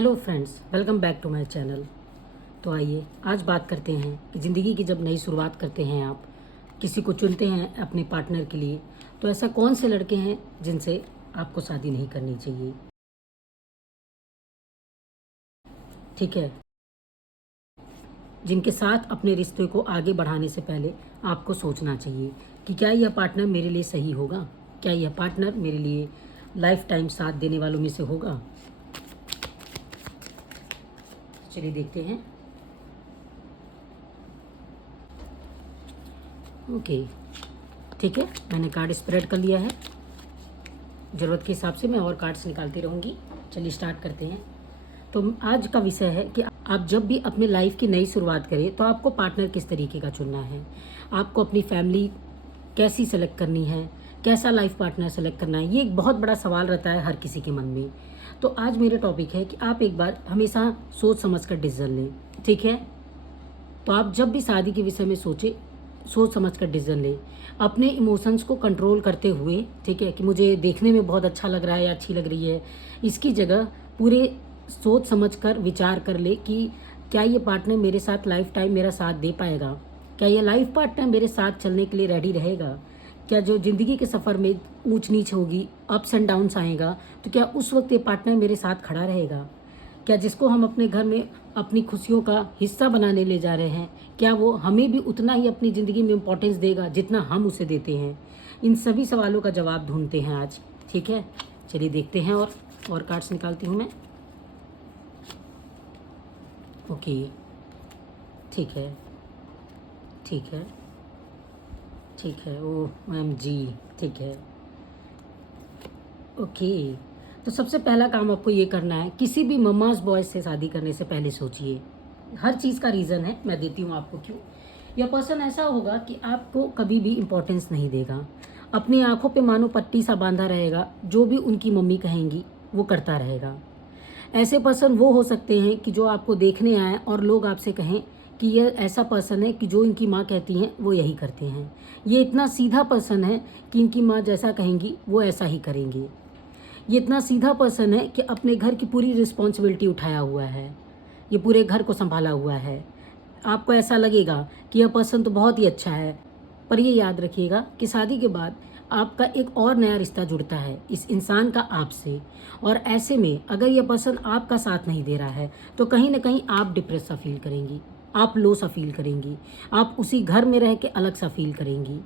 Hello friends, welcome back to my channel. तो आइए आज बात करते हैं कि ज़िंदगी की जब नई शुरुआत करते हैं, आप किसी को चुनते हैं अपने पार्टनर के लिए, तो ऐसा कौन से लड़के हैं जिनसे आपको शादी नहीं करनी चाहिए। ठीक है, जिनके साथ अपने रिश्ते को आगे बढ़ाने से पहले आपको सोचना चाहिए कि क्या यह पार्टनर मेरे लिए सही होगा, क्या यह पार्टनर मेरे लिए लाइफ टाइम साथ देने वालों में से होगा। चलिए देखते हैं। ओके, ठीक है, मैंने कार्ड स्प्रेड कर लिया है। ज़रूरत के हिसाब से मैं और कार्ड्स निकालती रहूँगी। चलिए स्टार्ट करते हैं। तो आज का विषय है कि आप जब भी अपनी लाइफ की नई शुरुआत करें तो आपको पार्टनर किस तरीके का चुनना है। आपको अपनी फैमिली कैसी सेलेक्ट करनी है, कैसा लाइफ पार्टनर सेलेक्ट करना है, ये एक बहुत बड़ा सवाल रहता है हर किसी के मन में। तो आज मेरा टॉपिक है कि आप एक बार हमेशा सोच समझ कर डिसीजन लें। ठीक है, तो आप जब भी शादी के विषय में सोचें, सोच समझ कर डिसीजन लें, अपने इमोशंस को कंट्रोल करते हुए। ठीक है, कि मुझे देखने में बहुत अच्छा लग रहा है या अच्छी लग रही है, इसकी जगह पूरे सोच समझ कर विचार कर ले कि क्या ये पार्टनर मेरे साथ लाइफ टाइम मेरा साथ दे पाएगा, क्या ये लाइफ पार्टनर मेरे साथ चलने के लिए रेडी रहेगा, क्या जो ज़िंदगी के सफ़र में ऊंच नीच होगी, अप्स एंड डाउन्स आएगा, तो क्या उस वक्त ये पार्टनर मेरे साथ खड़ा रहेगा, क्या जिसको हम अपने घर में अपनी खुशियों का हिस्सा बनाने ले जा रहे हैं, क्या वो हमें भी उतना ही अपनी ज़िंदगी में इम्पोर्टेंस देगा जितना हम उसे देते हैं। इन सभी सवालों का जवाब ढूंढते हैं आज। ठीक है, चलिए देखते हैं। और कार्ड्स निकालती हूँ मैं। ओके, ठीक है, ठीक है, ठीक है। ओ मैम जी, ठीक है। ओके, तो सबसे पहला काम आपको ये करना है, किसी भी मम्माज बॉय से शादी करने से पहले सोचिए। हर चीज़ का रीज़न है, मैं देती हूँ आपको क्यों। यह पर्सन ऐसा होगा कि आपको कभी भी इम्पोर्टेंस नहीं देगा, अपनी आंखों पे मानो पट्टी सा बांधा रहेगा, जो भी उनकी मम्मी कहेंगी वो करता रहेगा। ऐसे पर्सन वो हो सकते हैं कि जो आपको देखने आए और लोग आपसे कहें कि यह ऐसा पर्सन है कि जो इनकी माँ कहती हैं वो यही करते हैं। ये इतना सीधा पर्सन है कि इनकी माँ जैसा कहेंगी वो ऐसा ही करेंगे। ये इतना सीधा पर्सन है कि अपने घर की पूरी रिस्पॉन्सिबिलिटी उठाया हुआ है, ये पूरे घर को संभाला हुआ है। आपको ऐसा लगेगा कि यह पर्सन तो बहुत ही अच्छा है, पर ये याद रखिएगा कि शादी के बाद आपका एक और नया रिश्ता जुड़ता है इस इंसान का आपसे। और ऐसे में अगर यह पर्सन आपका साथ नहीं दे रहा है तो कहीं ना कहीं आप डिप्रेस सा फील करेंगी, आप लो सा फील करेंगी, आप उसी घर में रह के अलग सा फील करेंगी।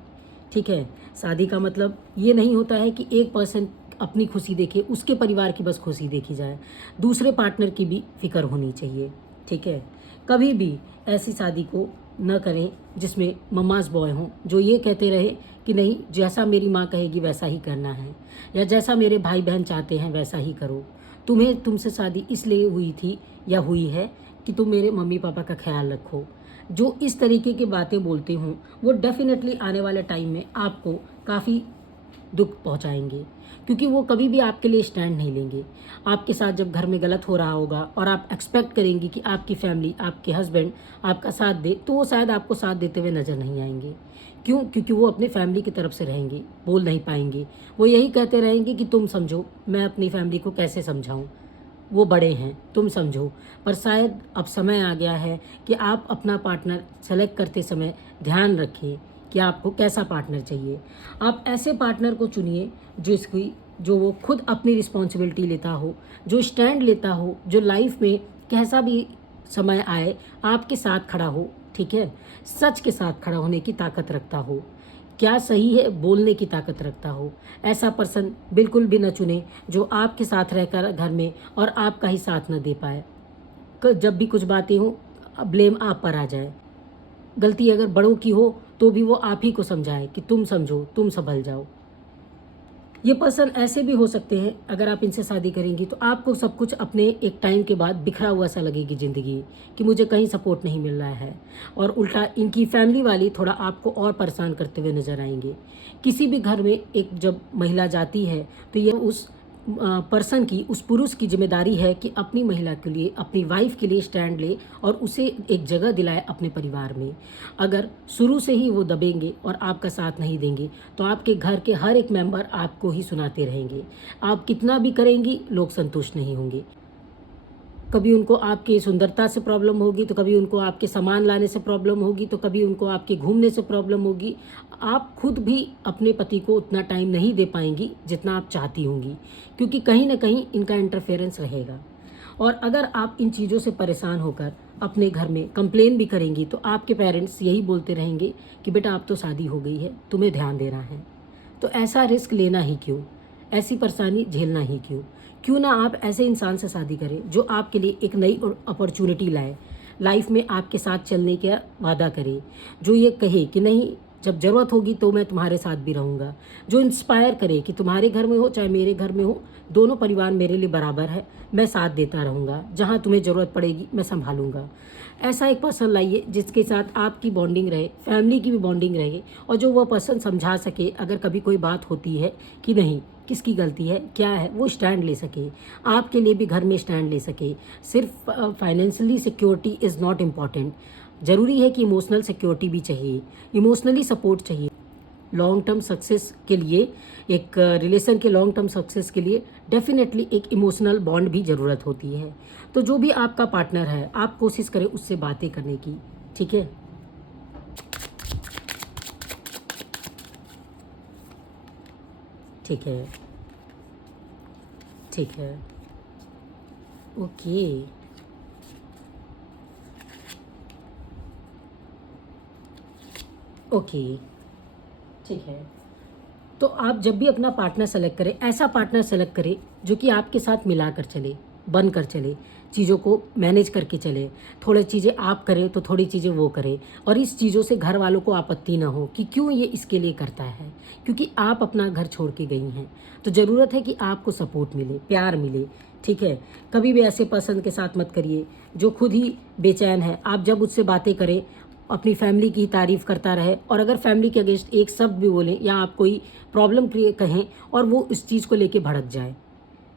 ठीक है, शादी का मतलब ये नहीं होता है कि एक पर्सन अपनी खुशी देखे, उसके परिवार की बस खुशी देखी जाए, दूसरे पार्टनर की भी फिक्र होनी चाहिए। ठीक है, कभी भी ऐसी शादी को न करें जिसमें मम्माज बॉय हों जो ये कहते रहे कि नहीं, जैसा मेरी माँ कहेगी वैसा ही करना है, या जैसा मेरे भाई बहन चाहते हैं वैसा ही करो। तुम्हें तुमसे शादी इसलिए हुई थी या हुई है कि तुम मेरे मम्मी पापा का ख्याल रखो। जो इस तरीके की बातें बोलते हों वो डेफिनेटली आने वाले टाइम में आपको काफ़ी दुख पहुंचाएंगे, क्योंकि वो कभी भी आपके लिए स्टैंड नहीं लेंगे। आपके साथ जब घर में गलत हो रहा होगा और आप एक्सपेक्ट करेंगी कि आपकी फैमिली, आपके हस्बैंड आपका साथ दे, तो वो शायद आपको साथ देते हुए नज़र नहीं आएंगे। क्यों? क्योंकि वो अपने फैमिली की तरफ से रहेंगे, बोल नहीं पाएंगे। वो यही कहते रहेंगे कि तुम समझो, मैं अपनी फैमिली को कैसे समझाऊँ, वो बड़े हैं, तुम समझो। पर शायद अब समय आ गया है कि आप अपना पार्टनर सेलेक्ट करते समय ध्यान रखें कि आपको कैसा पार्टनर चाहिए। आप ऐसे पार्टनर को चुनिए जो वो खुद अपनी रिस्पॉन्सिबिलिटी लेता हो, जो स्टैंड लेता हो, जो लाइफ में कैसा भी समय आए आपके साथ खड़ा हो। ठीक है, सच के साथ खड़ा होने की ताकत रखता हो, क्या सही है बोलने की ताकत रखता हो। ऐसा पर्सन बिल्कुल भी न चुने जो आपके साथ रहकर घर में और आपका ही साथ न दे पाए। जब भी कुछ बातें हों ब्लेम आप पर आ जाए, गलती अगर बड़ों की हो तो भी वो आप ही को समझाए कि तुम समझो, तुम संभल जाओ। ये पर्सन ऐसे भी हो सकते हैं, अगर आप इनसे शादी करेंगी तो आपको सब कुछ अपने एक टाइम के बाद बिखरा हुआ सा लगेगी ज़िंदगी, कि मुझे कहीं सपोर्ट नहीं मिल रहा है। और उल्टा इनकी फैमिली वाली थोड़ा आपको और परेशान करते हुए नजर आएंगे। किसी भी घर में एक जब महिला जाती है तो ये उस पर्सन की, उस पुरुष की जिम्मेदारी है कि अपनी महिला के लिए, अपनी वाइफ के लिए स्टैंड ले और उसे एक जगह दिलाए अपने परिवार में। अगर शुरू से ही वो दबेंगे और आपका साथ नहीं देंगे तो आपके घर के हर एक मेंबर आपको ही सुनाते रहेंगे। आप कितना भी करेंगी लोग संतुष्ट नहीं होंगे। कभी उनको आपकी सुंदरता से प्रॉब्लम होगी, तो कभी उनको आपके सामान लाने से प्रॉब्लम होगी, तो कभी उनको आपके घूमने से प्रॉब्लम होगी। आप खुद भी अपने पति को उतना टाइम नहीं दे पाएंगी जितना आप चाहती होंगी, क्योंकि कहीं ना कहीं इनका इंटरफेरेंस रहेगा। और अगर आप इन चीज़ों से परेशान होकर अपने घर में कंप्लेन भी करेंगी, तो आपके पेरेंट्स यही बोलते रहेंगे कि बेटा अब तो शादी हो गई है, तुम्हें ध्यान देना है। तो ऐसा रिस्क लेना ही क्यों, ऐसी परेशानी झेलना ही क्यों? क्यों ना आप ऐसे इंसान से शादी करें जो आपके लिए एक नई अपॉर्चुनिटी लाए, लाइफ में आपके साथ चलने का वादा करे, जो ये कहे कि नहीं जब ज़रूरत होगी तो मैं तुम्हारे साथ भी रहूँगा, जो इंस्पायर करे कि तुम्हारे घर में हो चाहे मेरे घर में हो, दोनों परिवार मेरे लिए बराबर है, मैं साथ देता रहूँगा, जहाँ तुम्हें ज़रूरत पड़ेगी मैं संभालूंगा। ऐसा एक पर्सन लाइए जिसके साथ आपकी बॉन्डिंग रहे, फैमिली की भी बॉन्डिंग रहे, और जो वह पर्सन समझा सके अगर कभी कोई बात होती है कि नहीं किसकी गलती है क्या है, वो स्टैंड ले सके, आपके लिए भी घर में स्टैंड ले सके। सिर्फ financially security is not important, ज़रूरी है कि इमोशनल सिक्योरिटी भी चाहिए, इमोशनली सपोर्ट चाहिए। लॉन्ग टर्म सक्सेस के लिए, एक रिलेशन के लॉन्ग टर्म सक्सेस के लिए डेफिनेटली एक इमोशनल बॉन्ड भी ज़रूरत होती है। तो जो भी आपका पार्टनर है आप कोशिश करें उससे बातें करने की, ठीक है। ठीक है, ठीक है, ओके, ओके, ठीक है। तो आप जब भी अपना पार्टनर सेलेक्ट करें, ऐसा पार्टनर सेलेक्ट करें जो कि आपके साथ मिलाकर चले, बनकर चले, चीज़ों को मैनेज करके चले। थोड़ी चीज़ें आप करें तो थोड़ी चीज़ें वो करें, और इस चीज़ों से घर वालों को आपत्ति ना हो कि क्यों ये इसके लिए करता है, क्योंकि आप अपना घर छोड़ के गई हैं। तो ज़रूरत है कि आपको सपोर्ट मिले, प्यार मिले, ठीक है। कभी भी ऐसे पर्सन के साथ मत करिए जो खुद ही बेचैन है। आप जब उससे बातें करें अपनी फैमिली की तारीफ़ करता रहे, और अगर फैमिली के अगेंस्ट एक शब्द भी बोलें या आप कोई प्रॉब्लम कहें और वो उस चीज़ को लेके भड़क जाए,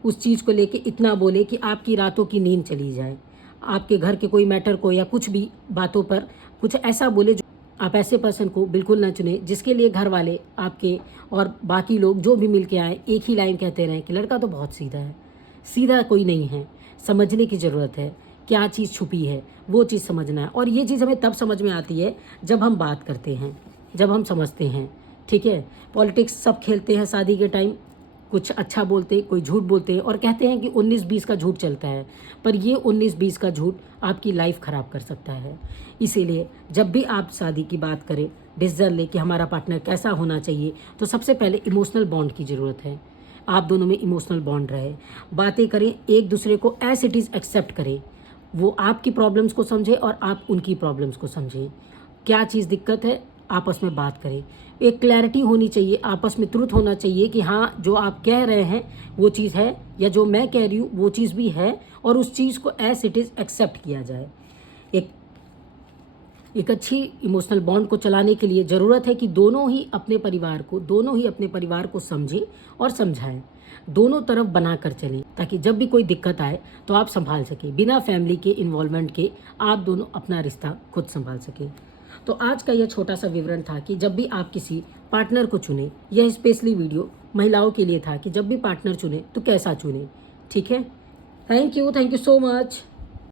उस चीज़ को लेके इतना बोले कि आपकी रातों की नींद चली जाए, आपके घर के कोई मैटर को या कुछ भी बातों पर कुछ ऐसा बोले, जो आप ऐसे पर्सन को बिल्कुल ना चुने जिसके लिए घर वाले आपके और बाकी लोग जो भी मिल के आए एक ही लाइन कहते रहें कि लड़का तो बहुत सीधा है। सीधा कोई नहीं है, समझने की ज़रूरत है, क्या चीज़ छुपी है वो चीज़ समझना है। और ये चीज़ हमें तब समझ में आती है जब हम बात करते हैं, जब हम समझते हैं, ठीक है। पॉलिटिक्स सब खेलते हैं शादी के टाइम, कुछ अच्छा बोलते कोई झूठ बोलते हैं और कहते हैं कि 19-20 का झूठ चलता है, पर ये 19-20 का झूठ आपकी लाइफ ख़राब कर सकता है। इसीलिए जब भी आप शादी की बात करें, डिसीजन ले कि हमारा पार्टनर कैसा होना चाहिए, तो सबसे पहले इमोशनल बॉन्ड की ज़रूरत है। आप दोनों में इमोशनल बॉन्ड रहे, बातें करें, एक दूसरे को एज इट इज़ एक्सेप्ट करें, वो आपकी प्रॉब्लम्स को समझे और आप उनकी प्रॉब्लम्स को समझें। क्या चीज़ दिक्कत है आपस में बात करें, एक क्लैरिटी होनी चाहिए, आपस में ट्रुथ होना चाहिए कि हाँ जो आप कह रहे हैं वो चीज़ है, या जो मैं कह रही हूँ वो चीज़ भी है, और उस चीज़ को एज इट इज़ एक्सेप्ट किया जाए। एक अच्छी इमोशनल बॉन्ड को चलाने के लिए ज़रूरत है कि दोनों ही अपने परिवार को समझें और समझाएं, दोनों तरफ बना कर चलें, ताकि जब भी कोई दिक्कत आए तो आप संभाल सकें, बिना फैमिली के इन्वॉल्वमेंट के आप दोनों अपना रिश्ता खुद संभाल सकें। तो आज का यह छोटा सा विवरण था कि जब भी आप किसी पार्टनर को चुने, यह स्पेशली वीडियो महिलाओं के लिए था कि जब भी पार्टनर चुने तो कैसा चुने, ठीक है। Thank you so much.